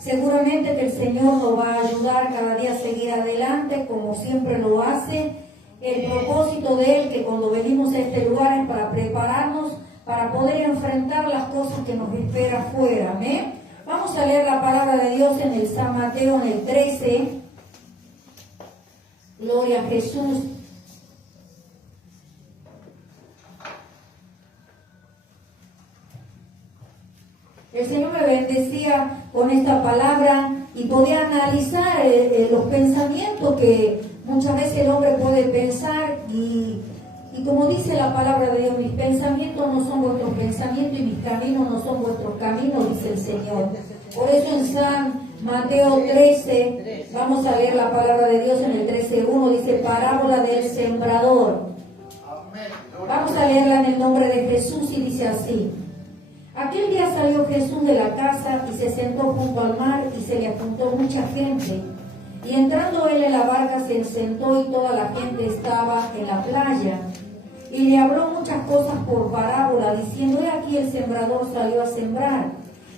Seguramente que el Señor nos va a ayudar cada día a seguir adelante, como siempre lo hace. El propósito de Él, que cuando venimos a este lugar es para prepararnos, para poder enfrentar las cosas que nos espera afuera. Amén. Vamos a leer la palabra de Dios en el San Mateo, en el 13. Gloria a Jesús. El Señor me bendecía con esta palabra y podía analizar los pensamientos que muchas veces el hombre puede pensar y como dice la palabra de Dios, mis pensamientos no son vuestros pensamientos y mis caminos no son vuestros caminos, dice el Señor. Por eso en San Mateo 13, vamos a leer la palabra de Dios en el 13:1, dice parábola del sembrador. Vamos a leerla en el nombre de Jesús y dice así. Aquel día salió Jesús de la casa y se sentó junto al mar y se le juntó mucha gente. Y entrando él en la barca se sentó y toda la gente estaba en la playa. Y le habló muchas cosas por parábola, diciendo, he aquí el sembrador salió a sembrar.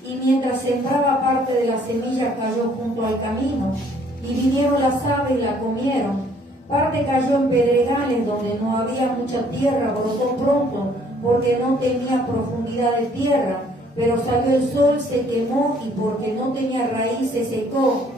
Y mientras sembraba, parte de la semilla cayó junto al camino. Y vinieron las aves y la comieron. Parte cayó en pedregales donde no había mucha tierra, brotó pronto, porque no tenía profundidad de tierra. Pero salió el sol, se quemó, y porque no tenía raíz se secó.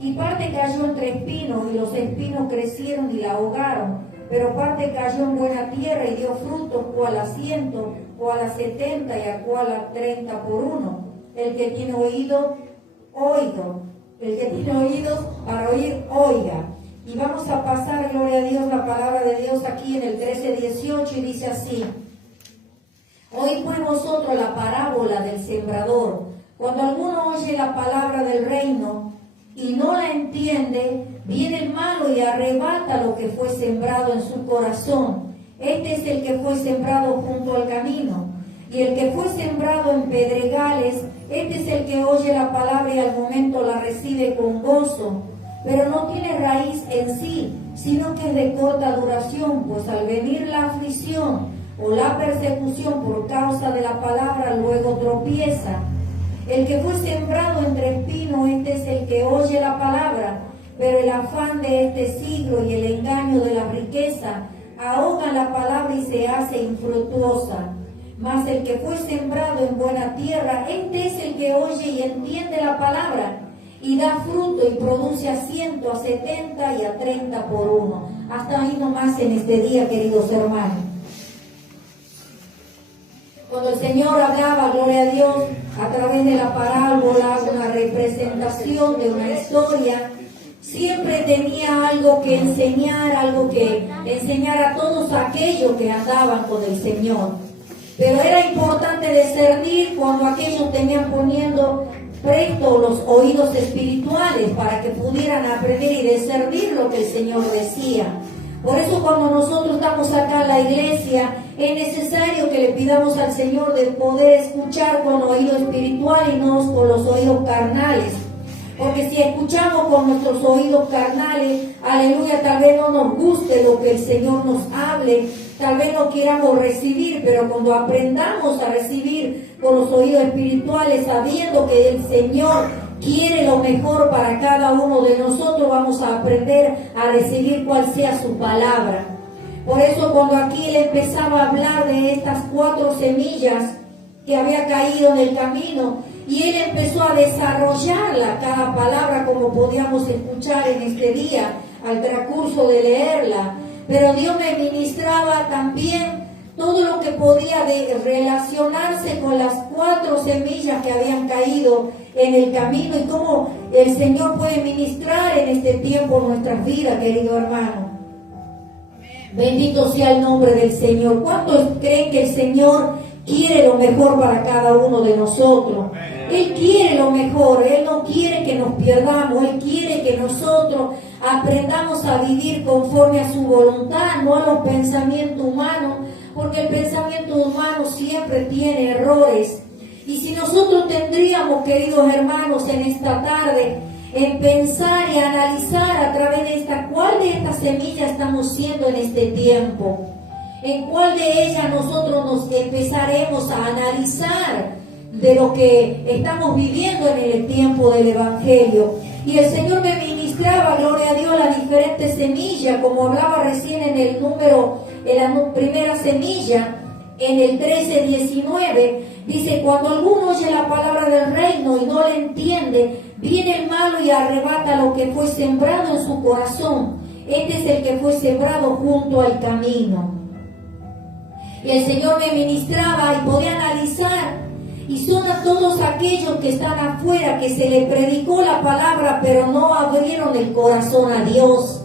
Y parte cayó entre espinos, y los espinos crecieron y la ahogaron. Pero parte cayó en buena tierra y dio frutos, cual a 100, cual a 70 y a cual a 30 por uno. El que tiene oído, oiga. El que tiene oídos para oír, oiga. Y vamos a pasar, gloria a Dios, la palabra de Dios aquí en el 13:18 y dice así. Oíd pues vosotros la parábola del sembrador. Cuando alguno oye la palabra del reino y no la entiende, viene el malo y arrebata lo que fue sembrado en su corazón. Este es el que fue sembrado junto al camino. Y el que fue sembrado en pedregales, este es el que oye la palabra y al momento la recibe con gozo, pero no tiene raíz en sí, sino que es de corta duración, pues al venir la aflicción o la persecución por causa de la palabra, luego tropieza. El que fue sembrado entre espinos, este es el que oye la palabra, pero el afán de este siglo y el engaño de la riqueza ahogan la palabra y se hace infructuosa. Mas el que fue sembrado en buena tierra, este es el que oye y entiende la palabra, y da fruto y produce a 100, a 70 y a 30 por uno. Hasta ahí nomás en este día, queridos hermanos. Cuando el Señor hablaba, gloria a Dios, a través de la parábola, una representación de una historia, siempre tenía algo que enseñar a todos aquellos que andaban con el Señor. Pero era importante discernir cuando aquellos tenían poniendo presto los oídos espirituales para que pudieran aprender y discernir lo que el Señor decía. Por eso cuando nosotros estamos acá en la iglesia, es necesario que le pidamos al Señor de poder escuchar con oído espiritual y no con los oídos carnales. Porque si escuchamos con nuestros oídos carnales, aleluya, tal vez no nos guste lo que el Señor nos hable, tal vez no queramos recibir, pero cuando aprendamos a recibir con los oídos espirituales, sabiendo que el Señor quiere lo mejor para cada uno de nosotros, vamos a aprender a recibir cuál sea su palabra. Por eso cuando aquí él empezaba a hablar de estas 4 semillas que había caído en el camino, y él empezó a desarrollarla, cada palabra, como podíamos escuchar en este día, al transcurso de leerla. Pero Dios me ministraba también todo lo que podía relacionarse con las 4 semillas que habían caído en el camino y cómo el Señor puede ministrar en este tiempo nuestras vidas, querido hermano. Bendito sea el nombre del Señor. ¿Cuántos creen que el Señor quiere lo mejor para cada uno de nosotros? Él quiere lo mejor, Él no quiere que nos pierdamos, Él quiere que nosotros aprendamos a vivir conforme a su voluntad, no a los pensamientos humanos, porque el pensamiento humano siempre tiene errores. Y si nosotros tendríamos, queridos hermanos, en esta tarde, en pensar y analizar a través de cuál de estas semillas estamos siendo en este tiempo, en cuál de ellas nosotros nos empezaremos a analizar de lo que estamos viviendo en el tiempo del Evangelio. Y el Señor me ministraba, gloria a Dios, las diferentes semillas, como hablaba recién en el número, en la primera semilla, en el 13:19, dice: cuando alguno oye la palabra del reino y no le entiende, viene el malo y arrebata lo que fue sembrado en su corazón. Este es el que fue sembrado junto al camino. Y el Señor me ministraba y podía analizar, y son a todos aquellos que están afuera, que se les predicó la palabra, pero no abrieron el corazón a Dios.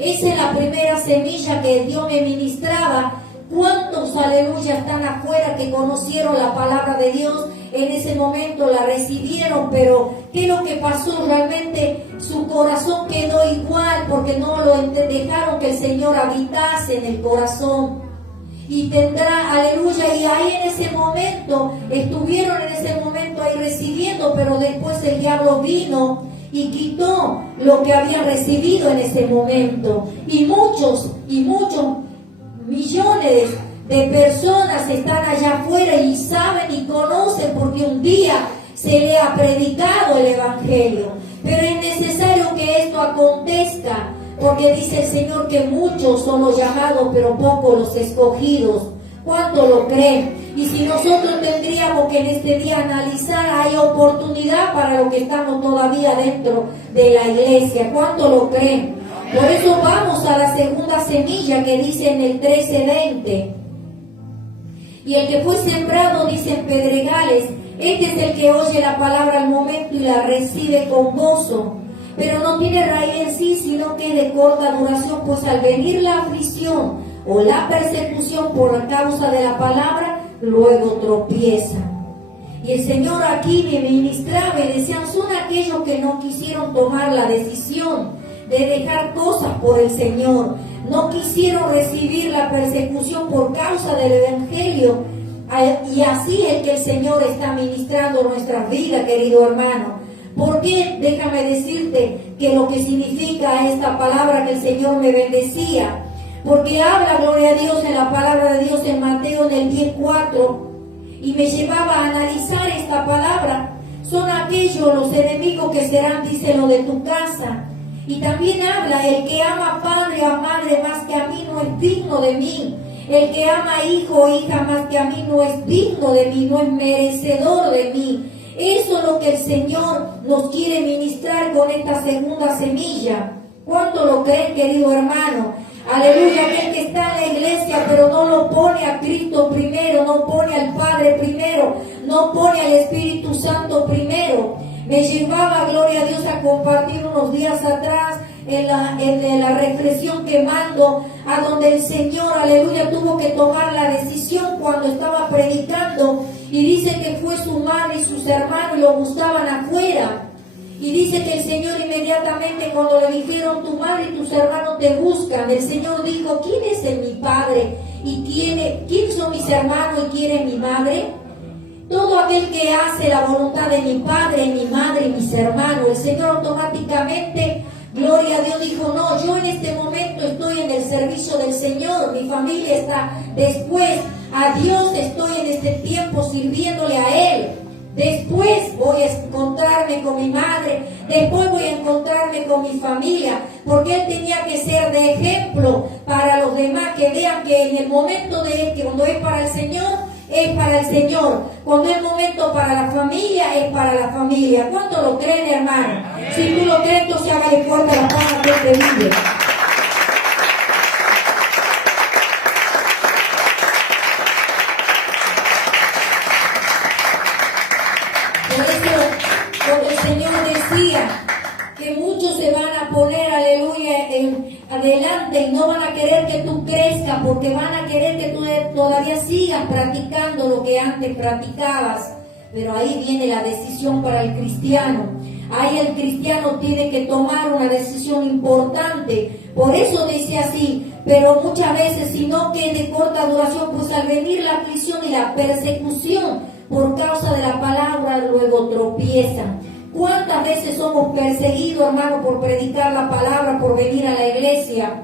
Esa es la primera semilla que Dios me ministraba. ¿Cuántos, aleluya, están afuera que conocieron la palabra de Dios? En ese momento la recibieron, pero ¿qué es lo que pasó? Realmente su corazón quedó igual, porque no lo dejaron que el Señor habitase en el corazón. Y tendrá, aleluya, y ahí en ese momento, estuvieron en ese momento ahí recibiendo, pero después el diablo vino y quitó lo que habían recibido en ese momento. Y muchos millones de personas están allá afuera y saben y conocen, porque un día se le ha predicado el Evangelio. Pero es necesario que esto acontezca, porque dice el Señor que muchos son los llamados, pero pocos los escogidos. ¿Cuánto lo creen? Y si nosotros tendríamos que en este día analizar, hay oportunidad para los que estamos todavía dentro de la iglesia. ¿Cuánto lo creen? Por eso vamos a la segunda semilla que dice en el 13:20. Y el que fue sembrado, dice, en pedregales, este es el que oye la palabra al momento y la recibe con gozo, pero no tiene raíz en sí, sino que es de corta duración, pues al venir la aflicción o la persecución por la causa de la palabra, luego tropieza. Y el Señor aquí me ministraba y decían: son aquellos que no quisieron tomar la decisión de dejar cosas por el Señor, no quisieron recibir la persecución por causa del Evangelio. Y así es que el Señor está ministrando nuestras vidas, querido hermano. ¿Por qué? Déjame decirte que lo que significa esta palabra que el Señor me bendecía, porque habla, gloria a Dios, en la palabra de Dios en Mateo en el 10:4, y me llevaba a analizar esta palabra. Son aquellos los enemigos que serán, dice, lo de tu casa. Y también habla: el que ama a padre o a madre más que a mí no es digno de mí. El que ama a hijo o hija más que a mí no es digno de mí, no es merecedor de mí. Eso es lo que el Señor nos quiere ministrar con esta segunda semilla. ¿Cuánto lo creen, querido hermano? Aleluya, aquel que está en la iglesia pero no lo pone a Cristo primero, no pone al Padre primero, no pone al Espíritu Santo primero. Me llevaba, gloria a Dios, a compartir unos días atrás en la reflexión que mando, a donde el Señor, aleluya, tuvo que tomar la decisión cuando estaba predicando, y dice que fue su madre y sus hermanos y lo buscaban afuera. Y dice que el Señor inmediatamente, cuando le dijeron: tu madre y tus hermanos te buscan, el Señor dijo: ¿quién es mi padre? ¿Y quién son mis hermanos y quién es mi madre? Todo aquel que hace la voluntad de mi Padre, mi madre y mis hermanos. El Señor automáticamente, gloria a Dios, dijo: no, yo en este momento estoy en el servicio del Señor, mi familia está después, a Dios estoy en este tiempo sirviéndole a Él. Después voy a encontrarme con mi madre, después voy a encontrarme con mi familia, porque Él tenía que ser de ejemplo para los demás, que vean que en el momento de Él, que cuando es para el Señor, es para el Señor. Cuando es momento para la familia, es para la familia. ¿Cuánto lo creen, hermano? Si tú lo crees, entonces hágale fuerte la palma que te vive. Por eso, cuando el Señor decía que muchos se van a poner, aleluya, adelante y no van a querer que tú crezcas, porque van a querer que tú todavía sigas practicando lo que antes practicabas. Pero ahí viene la decisión para el cristiano. Ahí el cristiano tiene que tomar una decisión importante. Por eso dice así: pero muchas veces, si no que de corta duración, pues al venir la aflicción y la persecución por causa de la palabra, luego tropiezan. ¿Cuántas veces somos perseguidos, hermano, por predicar la palabra, por venir a la iglesia?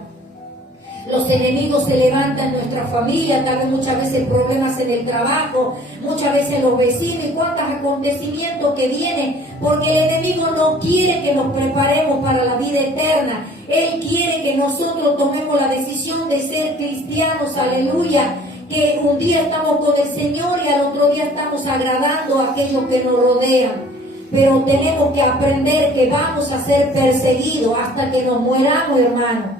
Los enemigos se levantan en nuestra familia, tal vez muchas veces problemas en el trabajo, muchas veces los vecinos y cuántos acontecimientos que vienen, porque el enemigo no quiere que nos preparemos para la vida eterna. Él quiere que nosotros tomemos la decisión de ser cristianos, aleluya, que un día estamos con el Señor y al otro día estamos agradando a aquellos que nos rodean. Pero tenemos que aprender que vamos a ser perseguidos hasta que nos mueramos, hermano.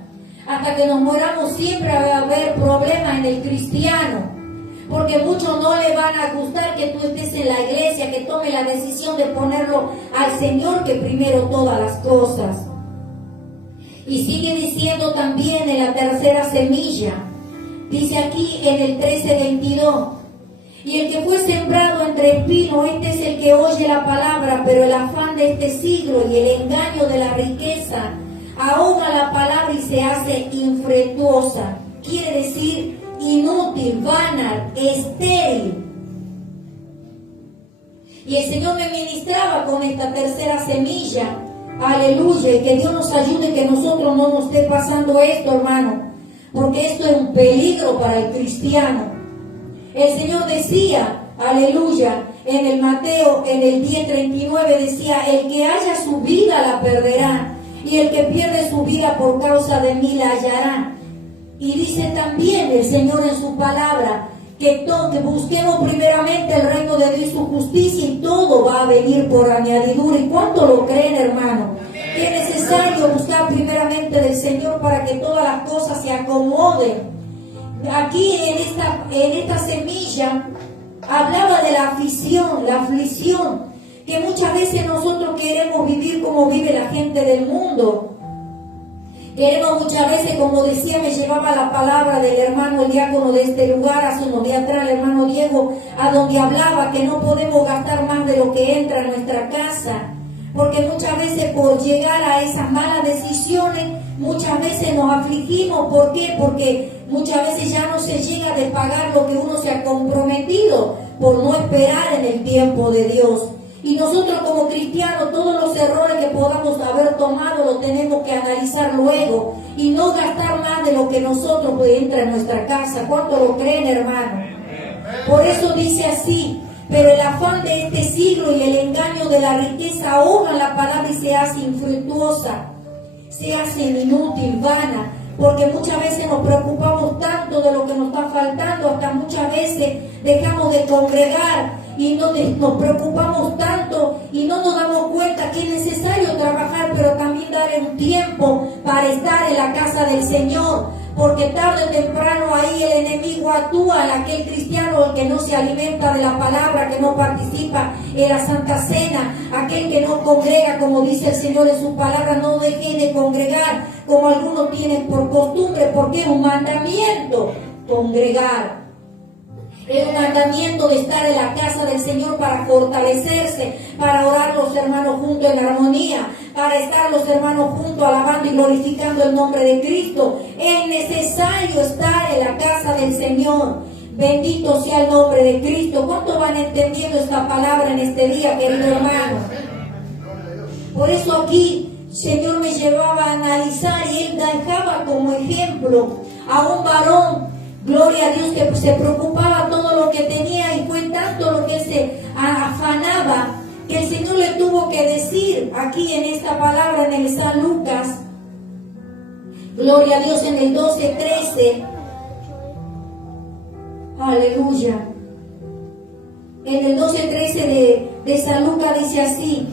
Hasta que nos mueramos siempre va a haber problemas en el cristiano. Porque muchos no le van a gustar que tú estés en la iglesia, que tome la decisión de ponerlo al Señor que primero todas las cosas. Y sigue diciendo también en la tercera semilla. Dice aquí en el 13:22. Y el que fue sembrado entre espinos, este es el que oye la palabra, pero el afán de este siglo y el engaño de la riqueza ahoga la palabra y se hace infructuosa. Quiere decir inútil, vana, estéril. Y el Señor me ministraba con esta tercera semilla. Aleluya. Y que Dios nos ayude, que nosotros no nos esté pasando esto, hermano. Porque esto es un peligro para el cristiano. El Señor decía, aleluya, en el Mateo, en el 10:39 decía, el que haya su vida la perderá, y el que pierde su vida por causa de mí la hallará. Y dice también el Señor en su palabra, que busquemos primeramente el reino de Dios y su justicia, y todo va a venir por añadidura. ¿Y cuánto lo creen, hermano? Que es necesario buscar primeramente del Señor para que todas las cosas se acomoden. Aquí en esta semilla hablaba de la aflicción, que muchas veces nosotros queremos vivir como vive la gente del mundo. Queremos muchas veces, como decía, me llevaba la palabra del hermano el diácono de este lugar hace unos días atrás, el hermano Diego, a donde hablaba que no podemos gastar más de lo que entra en nuestra casa, porque muchas veces por llegar a esas malas decisiones, muchas veces nos afligimos. ¿Por qué? Porque muchas veces ya no se llega de pagar lo que uno se ha comprometido por no esperar en el tiempo de Dios. Y nosotros como cristianos, todos los errores que podamos haber tomado los tenemos que analizar luego y no gastar más de lo que nosotros entra en nuestra casa. ¿Cuánto lo creen, hermano? Por eso dice así, pero el afán de este siglo y el engaño de la riqueza ahogan la palabra y se hace infructuosa, se hace inútil, vana. Porque muchas veces nos preocupamos tanto de lo que nos está faltando, hasta muchas veces dejamos de congregar y nos preocupamos tanto y no nos damos cuenta que es necesario trabajar, pero también dar un tiempo para estar en la casa del Señor. Porque tarde o temprano ahí el enemigo actúa en aquel cristiano, el que no se alimenta de la palabra, que no participa en la Santa Cena, aquel que no congrega, como dice el Señor en su palabra, no deje de congregar, como algunos tienen por costumbre, porque es un mandamiento congregar. Es un mandamiento de estar en la casa del Señor para fortalecerse, para orar los hermanos juntos en armonía, para estar los hermanos juntos alabando y glorificando el nombre de Cristo. Es necesario estar en la casa del Señor. Bendito sea el nombre de Cristo. ¿Cuánto van entendiendo esta palabra en este día, querido hermano? Por eso aquí el Señor me llevaba a analizar y Él dejaba como ejemplo a un varón, gloria a Dios, que se preocupaba todo lo que tenía y fue tanto lo que se afanaba que el Señor le tuvo que decir aquí en esta palabra en el San Lucas, gloria a Dios, en el 12:13, aleluya, en el 12:13 de San Lucas dice así,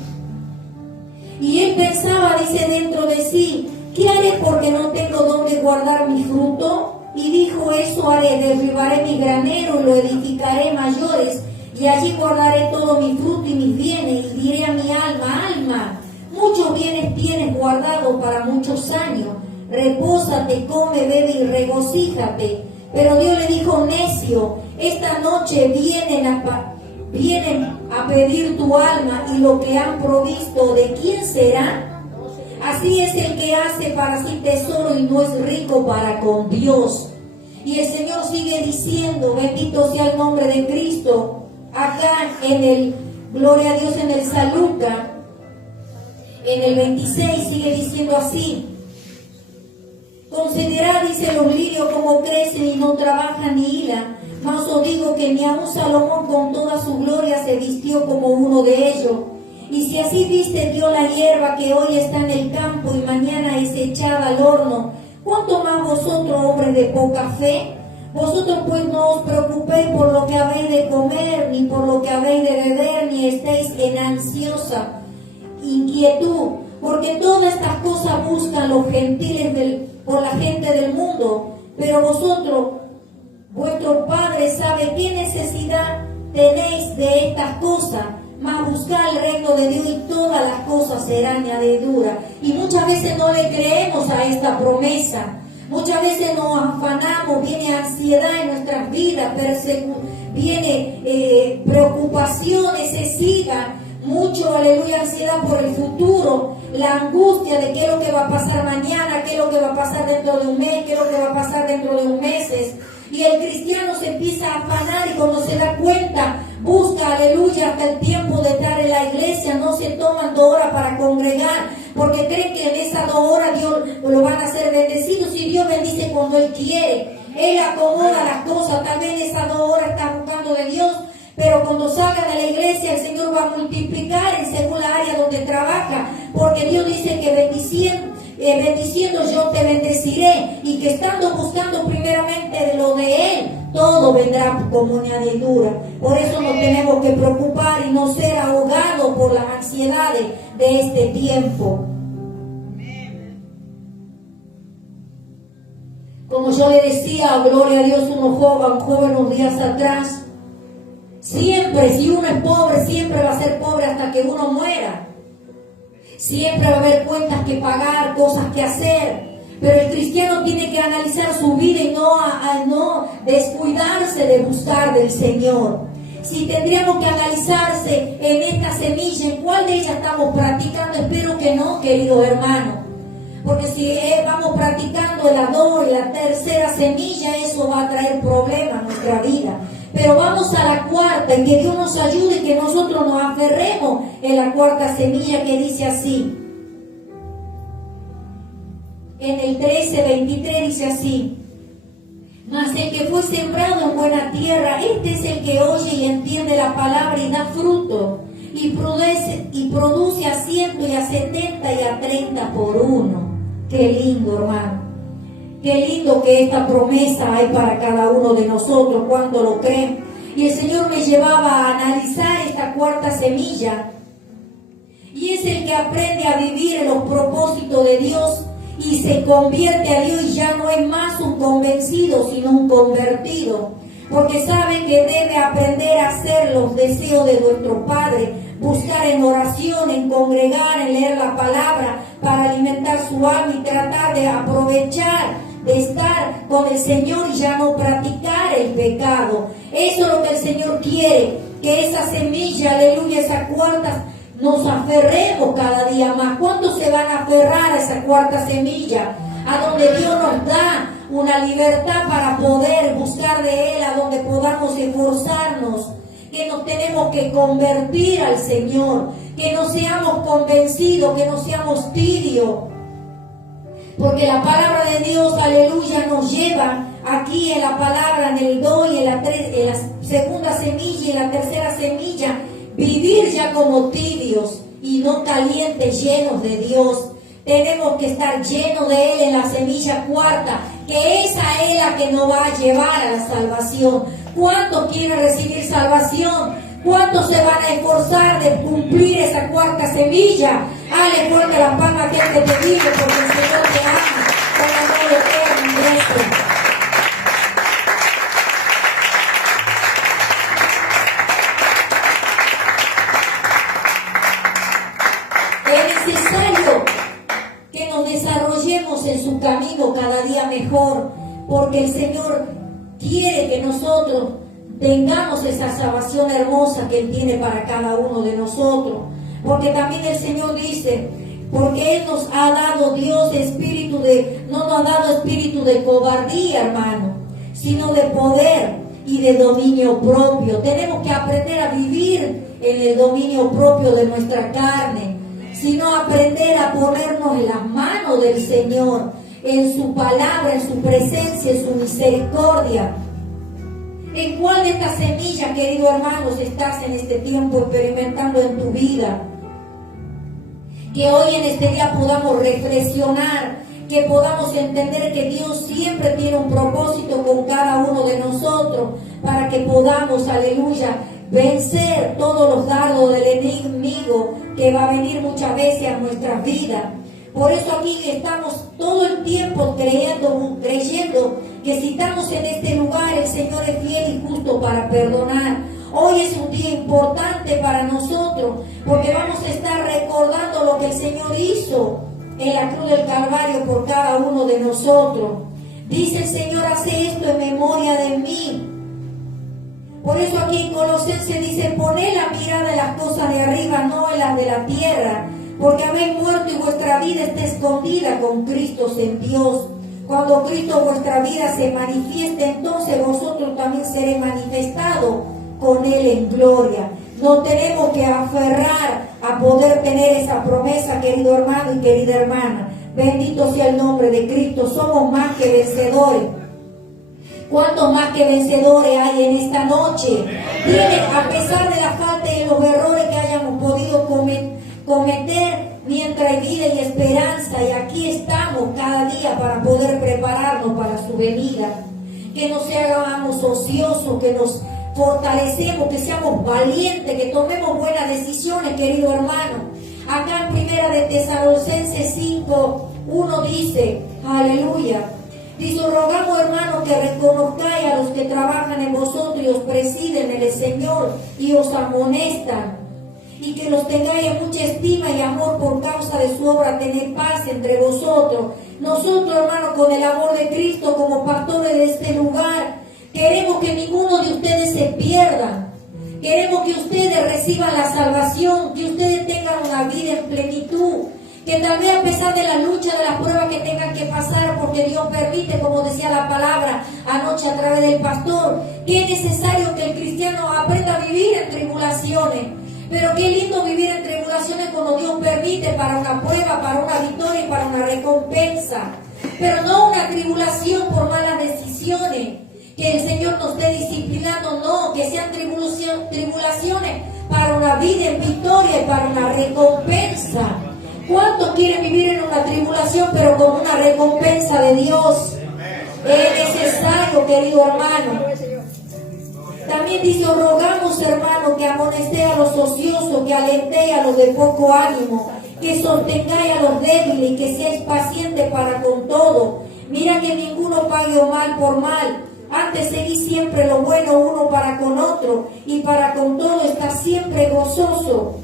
y él pensaba, dice dentro de sí, ¿qué haré porque no tengo donde guardar mi fruto? Y dijo, eso haré, derribaré mi granero y lo edificaré mayores, y allí guardaré todo mi fruto y mis bienes, y diré a mi alma, alma, muchos bienes tienes guardados para muchos años, repósate, come, bebe y regocíjate. Pero Dios le dijo, necio, esta noche vienen a pedir tu alma, y lo que han provisto, ¿de quién será? Así es el que hace para sí tesoro y no es rico para con Dios. Y el Señor sigue diciendo, bendito sea el nombre de Cristo, acá en el, gloria a Dios, en el San Lucas, en el 26 sigue diciendo así, considerad, dice, los lirios como crecen y no trabajan ni hilan. Mas os digo que ni aun Salomón con toda su gloria se vistió como uno de ellos. Y si así viste Dios la hierba que hoy está en el campo y mañana es echada al horno, ¿cuánto más vosotros, hombres de poca fe? Vosotros pues no os preocupéis por lo que habéis de comer, ni por lo que habéis de beber, ni estéis en ansiosa inquietud, porque todas estas cosas buscan los gentiles por la gente del mundo. Pero vosotros, vuestro Padre sabe qué necesidad tenéis de estas cosas. Mas buscar el reino de Dios y todas las cosas serán añadiduras. Y muchas veces no le creemos a esta promesa. Muchas veces nos afanamos, viene ansiedad en nuestras vidas, viene preocupaciones, se siga mucho, aleluya, ansiedad por el futuro, la angustia de qué es lo que va a pasar mañana, qué es lo que va a pasar dentro de un mes, qué es lo que va a pasar dentro de un mes. Y el cristiano se empieza a afanar y cuando se da cuenta, busca, aleluya, hasta el tiempo de estar en la iglesia, no se toman 2 horas para congregar, porque creen que en esas 2 horas Dios lo van a hacer bendecidos y Dios bendice cuando Él quiere. Él acomoda las cosas, tal vez en esas 2 horas está buscando de Dios, pero cuando salga de la iglesia el Señor va a multiplicar en según la área donde trabaja, porque Dios dice que bendiciendo yo te bendeciré, y que estando buscando primeramente de lo de Él, todo vendrá como añadidura. Por eso nos tenemos que preocupar y no ser ahogados por las ansiedades de este tiempo. Como yo le decía, gloria a Dios, un joven unos días atrás, siempre, si uno es pobre, siempre va a ser pobre hasta que uno muera. Siempre va a haber cuentas que pagar, cosas que hacer. Pero el cristiano tiene que analizar su vida y no descuidarse de buscar del Señor. Si tendríamos que analizarse en esta semilla, ¿en cuál de ellas estamos practicando? Espero que no, queridos hermanos. Porque si vamos practicando la 2 y la tercera semilla, eso va a traer problemas a nuestra vida. Pero vamos a la 4, y que Dios nos ayude y que nosotros nos aferremos en la 4 semilla, que dice así. En el 13:23 dice así: mas el que fue sembrado en buena tierra, este es el que oye y entiende la palabra y da fruto, y produce a 100 y a 70 y a 30 por uno. Qué lindo, hermano. Qué lindo que esta promesa hay para cada uno de nosotros cuando lo creen. Y el Señor me llevaba a analizar esta 4 semilla. Y es el que aprende a vivir en los propósitos de Dios y se convierte a Dios, y ya no es más un convencido, sino un convertido. Porque sabe que debe aprender a hacer los deseos de nuestro Padre, buscar en oración, en congregar, en leer la palabra para alimentar su alma y tratar de aprovechar de estar con el Señor y ya no practicar el pecado. Eso es lo que el Señor quiere, que esa semilla, aleluya, esa 4, nos aferremos cada día más. ¿Cuántos se van a aferrar a esa 4 semilla? A donde Dios nos da una libertad para poder buscar de Él, a donde podamos esforzarnos, que nos tenemos que convertir al Señor, que no seamos convencidos, que no seamos tibios. Porque la palabra de Dios, aleluya, nos lleva aquí en la palabra, en el 2 y en la 2 semilla y en la 3 semilla, vivir ya como tibios y no calientes, llenos de Dios. Tenemos que estar llenos de Él en la semilla 4, que esa es la que nos va a llevar a la salvación. ¿Cuántos quieren recibir salvación? ¿Cuántos se van a esforzar de cumplir esa 4 semilla? Dale fuerte la palma a aquel que te vive, porque el Señor te ama con amor eterno y nuestro. Es necesario que nos desarrollemos en su camino cada día mejor, porque el Señor quiere que nosotros tengamos esa salvación hermosa que Él tiene para cada uno de nosotros. Porque también el Señor dice, porque Él nos ha dado Dios no nos ha dado espíritu de cobardía, hermano, sino de poder y de dominio propio. Tenemos que aprender a vivir en el dominio propio de nuestra carne, sino aprender a ponernos en las manos del Señor. en su palabra, en su presencia, en su misericordia. ¿En cuál de estas semillas, queridos hermanos, estás en este tiempo experimentando en tu vida? Que hoy en este día podamos reflexionar, que podamos entender que Dios siempre tiene un propósito con cada uno de nosotros, para que podamos, aleluya, vencer todos los dardos del enemigo que va a venir muchas veces a nuestras vidas. Por eso aquí estamos todo el tiempo creyendo que si estamos en este lugar, el Señor es fiel y justo para perdonar. Hoy es un día importante para nosotros, porque vamos a estar recordando lo que el Señor hizo en la cruz del Calvario por cada uno de nosotros. Dice el Señor, hace esto en memoria de mí. Por eso aquí en Colosenses dice, poned la mirada en las cosas de arriba, no en las de la tierra, porque habéis muerto y vuestra vida está escondida con Cristo en Dios. Cuando Cristo vuestra vida se manifieste, entonces vosotros también seréis manifestados con Él en gloria. Nos tenemos que aferrar a poder tener esa promesa, querido hermano y querida hermana. Bendito sea el nombre de Cristo. Somos más que vencedores. ¿Cuántos más que vencedores hay en esta noche? Tienen, a pesar de la falta y los errores que hayamos podido cometer, mientras hay vida y esperanza, y aquí estamos cada día para poder prepararnos para su venida. Que no seamos ociosos, que nos fortalecemos, que seamos valientes, que tomemos buenas decisiones, querido hermano. Acá en Primera de Tesalonicenses 5:1 dice, aleluya, dice, rogamos, hermanos, que reconozcáis a los que trabajan en vosotros y os presiden en el Señor y os amonestan, y que los tengáis en mucha estima y amor por causa de su obra, tener paz entre vosotros. Nosotros, hermanos, con el amor de Cristo, como pastores de este lugar, queremos que ninguno de ustedes se pierda. Queremos que ustedes reciban la salvación, que ustedes tengan una vida en plenitud. Que tal vez a pesar de la lucha, de las pruebas que tengan que pasar, porque Dios permite, como decía la palabra anoche a través del pastor, que es necesario que el cristiano aprenda a vivir en tribulaciones. Pero qué lindo vivir en tribulaciones cuando Dios permite, para una prueba, para una victoria y para una recompensa. Pero no una tribulación por malas decisiones, que el Señor nos esté disciplinando, no, que sean tribulaciones para una vida en victoria y para una recompensa. ¿Cuántos quieren vivir en una tribulación pero con una recompensa de Dios? Es necesario, querido hermano. También dice, os rogamos, hermano, que amonestéis a los ociosos, que alentéis a los de poco ánimo, que sostengáis a los débiles y que seáis pacientes para con todo. Mira que ninguno pague mal por mal. Antes seguid siempre lo bueno uno para con otro, y para con todo está siempre gozoso.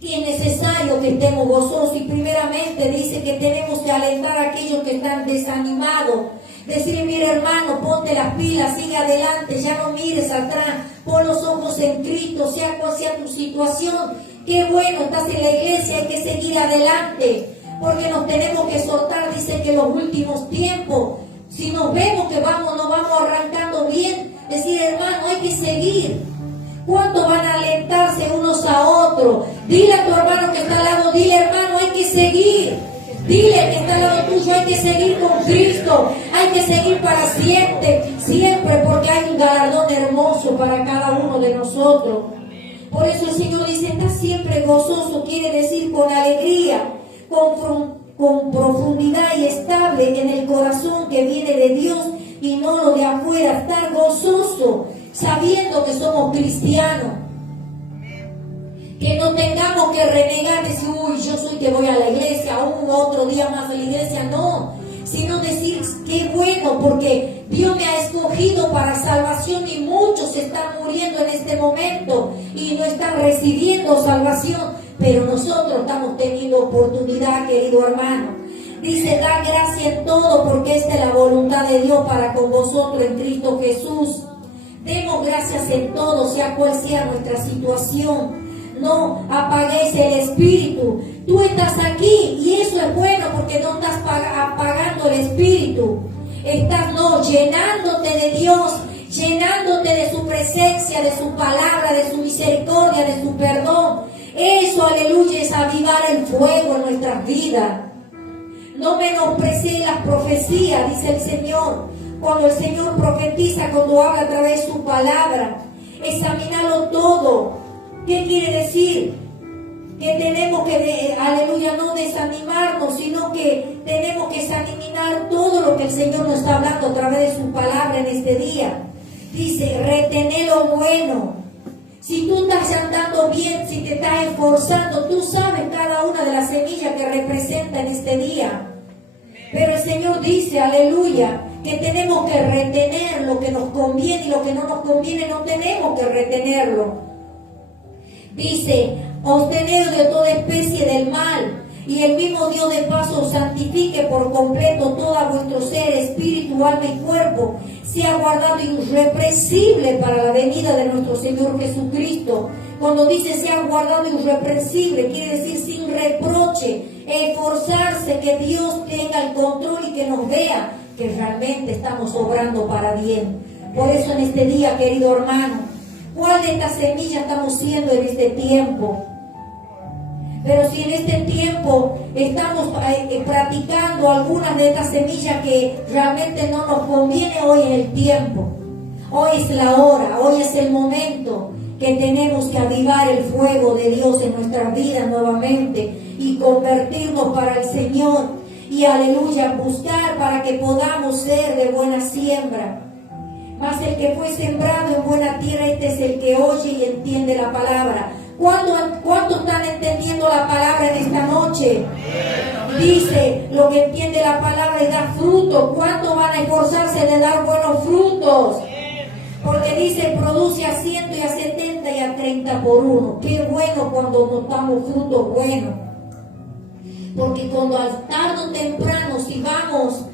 Y es necesario que estemos gozosos, y primeramente dice que tenemos que alentar a aquellos que están desanimados. Decir, mira hermano, ponte las pilas, sigue adelante, ya no mires atrás, pon los ojos en Cristo, sea cual sea tu situación. Qué bueno, estás en la iglesia, hay que seguir adelante, porque nos tenemos que soltar, dice que en los últimos tiempos, si nos vemos que nos vamos arrancando bien, decir hermano, hay que seguir. ¿Cuántos van a alentarse unos a otros? Dile a tu hermano que está al lado, dile hermano, hay que seguir. Dile que está al lado tuyo, hay que seguir con Cristo, hay que seguir para siempre, porque hay un galardón hermoso para cada uno de nosotros. Por eso el Señor dice, está siempre gozoso, quiere decir con alegría, con profundidad y estable en el corazón que viene de Dios y no lo de afuera. Estar gozoso, sabiendo que somos cristianos. Que no tengamos que renegar, decir, uy, yo soy que voy a la iglesia, otro día más a la iglesia, no. Sino decir, qué bueno, porque Dios me ha escogido para salvación y muchos están muriendo en este momento y no están recibiendo salvación. Pero nosotros estamos teniendo oportunidad, querido hermano. Dice, da gracia en todo, porque esta es la voluntad de Dios para con vosotros en Cristo Jesús. Demos gracias en todo, sea cual sea nuestra situación. No apaguéis el espíritu. Tú estás aquí y eso es bueno, porque no estás apagando el espíritu. Estás llenándote de Dios, llenándote de su presencia, de su palabra, de su misericordia, de su perdón. Eso, aleluya, es avivar el fuego en nuestras vidas. No menosprecies las profecías, dice el Señor. Cuando el Señor profetiza, cuando habla a través de su palabra, examinarlo todo. ¿Qué quiere decir? Que tenemos que, aleluya, no desanimarnos, sino que tenemos que examinar todo lo que el Señor nos está hablando a través de su palabra en este día. Dice, retener lo bueno. Si tú estás andando bien, si te estás esforzando, tú sabes cada una de las semillas que representa en este día. Pero el Señor dice, aleluya, que tenemos que retener lo que nos conviene y lo que no nos conviene no tenemos que retenerlo. Dice, obteneos de toda especie del mal, y el mismo Dios de paz os santifique por completo todo vuestro ser, espíritu, alma y cuerpo, sea guardado irreprensible para la venida de nuestro Señor Jesucristo. Cuando dice sea guardado irreprensible, quiere decir sin reproche, esforzarse, que Dios tenga el control y que nos vea que realmente estamos obrando para bien. Por eso en este día, querido hermano, ¿cuál de estas semillas estamos siendo en este tiempo? Pero si en este tiempo estamos practicando algunas de estas semillas que realmente no nos conviene, hoy es el tiempo. Hoy es la hora, hoy es el momento que tenemos que avivar el fuego de Dios en nuestras vidas nuevamente y convertirnos para el Señor y, aleluya, buscar para que podamos ser de buena siembra. Mas el que fue sembrado en buena tierra, este es el que oye y entiende la palabra. ¿Cuántos están entendiendo la palabra en esta noche? Dice, lo que entiende la palabra y da fruto. ¿Cuántos van a esforzarse de dar buenos frutos? Porque dice, produce a 100 y a 70 y a 30 por uno. Qué bueno cuando notamos frutos buenos. Porque cuando tarde o temprano, si vamos,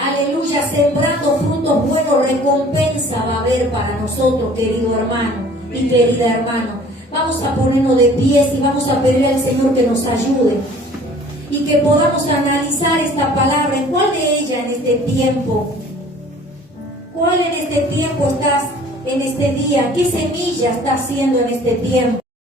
aleluya, sembrando frutos buenos, recompensa va a haber para nosotros, querido hermano y querida hermana. Vamos a ponernos de pies y vamos a pedirle al Señor que nos ayude y que podamos analizar esta palabra. ¿En cuál de ellas en este tiempo? ¿Cuál en este tiempo estás en este día? ¿Qué semilla estás haciendo en este tiempo?